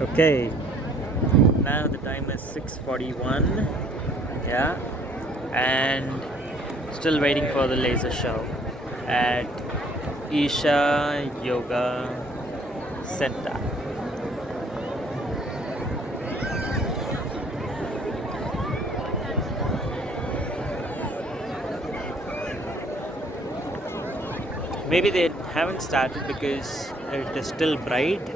Okay, now the time is 6:41. Yeah, and still waiting for the laser show at Isha Yoga Center. Maybe they haven't started because it is still bright.